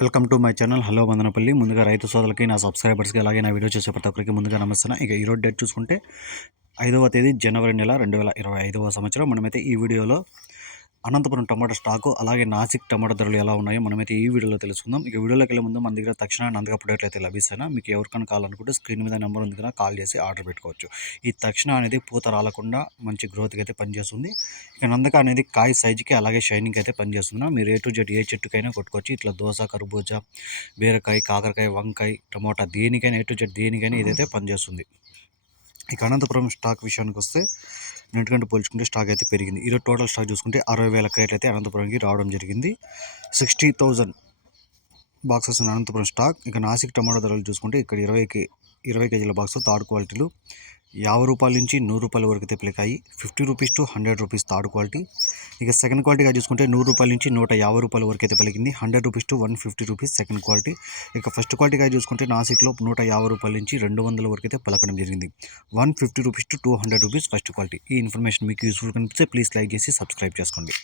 Welcome to my channel. Hello Vandanapalli. ముందుగా రైతు సోదరులకి నా సబ్స్క్రైబర్స్కి అలాగే నా వీడియో చూసే ప్రతి ఒక్కరికి ముందుగా నమస్తున్నా ఇక ఈరోజు డేట్ చూసుకుంటే ఐదవ తేదీ జనవరి నెల రెండు వేల ఇరవై ఐదవ సంవత్సరం. మనమైతే ఈ వీడియోలో అనంతపురం టమాటా స్టాకు అలాగే నాసిక్ టమాటా ధరలు ఎలా ఉన్నాయో మనమైతే ఈ వీడియోలో తెలుసుకుందాం. ఇక వీడియోలోకి వెళ్ళే ముందు మన దగ్గర తక్షణ నందక అప్డేట్లు అయితే లభిస్తాయి? మీకు ఎవరికైనా కావాలనుకుంటే స్క్రీన్ మీద నెంబర్ ఉంది కదా కాల్ చేసి ఆర్డర్ పెట్టుకోవచ్చు. ఈ తక్షణ అనేది పూత రాలకుండా మంచి గ్రోత్కి అయితే పనిచేస్తుంది. ఇక నందక అనేది కాయ సైజుకి అలాగే షైనింగ్ అయితే పనిచేస్తుంది మీరు ఏ టు జెడ్ ఏ చెట్టుకైనా కొట్టుకోవచ్చు. ఇట్లా దోశ కర్బూజా బీరకాయ కాకరకాయ వంకాయ టమోటా దేనికైనా ఏ టు జెడ్ దేనికైనా ఇదైతే పనిచేస్తుంది. ఇక అనంతపురం స్టాక్ విషయానికి వస్తే నిన్నటికంటే పోల్చుకుంటే స్టాక్ అయితే పెరిగింది. ఈరోజు టోటల్ స్టాక్ చూసుకుంటే అరవై వేల క్రేట్లు అయితే అనంతపురంకి రావడం జరిగింది. Sixty thousand boxes Anantapur stock ఇక నాసిక్ టమాటో ధరలు చూసుకుంటే ఇక్కడ ఇరవైకి ఇరవై కేజీల బాక్స్ థర్డ్ క్వాలిటీలు యాభై రూపాయల నుంచి నూరు రూపాయల వరకు అయితే fifty rupees to hundred rupees third quality ఇక సెకండ్ క్వాలిటీగా చూసుకుంటే నూరు రూపాయల నుంచి నూట యాభై రూపాయల వరకు అయితే పలికింది. Hundred rupees to one fifty rupees second quality ఇక ఫస్ట్ క్వాలిటీగా చూసుకుంటే నాసిక్లో నూట యాభై రూపాయల నుంచి రెండు వందల వరకు అయితే పలకడం జరిగింది. One fifty rupees to two hundred rupees first quality ఈ ఇన్ఫర్మేషన్ మీకు యూస్ఫుల్ కనిపిస్తే ప్లీజ్ లైక్ చేసి సబ్స్క్రైబ్ చేసుకోండి.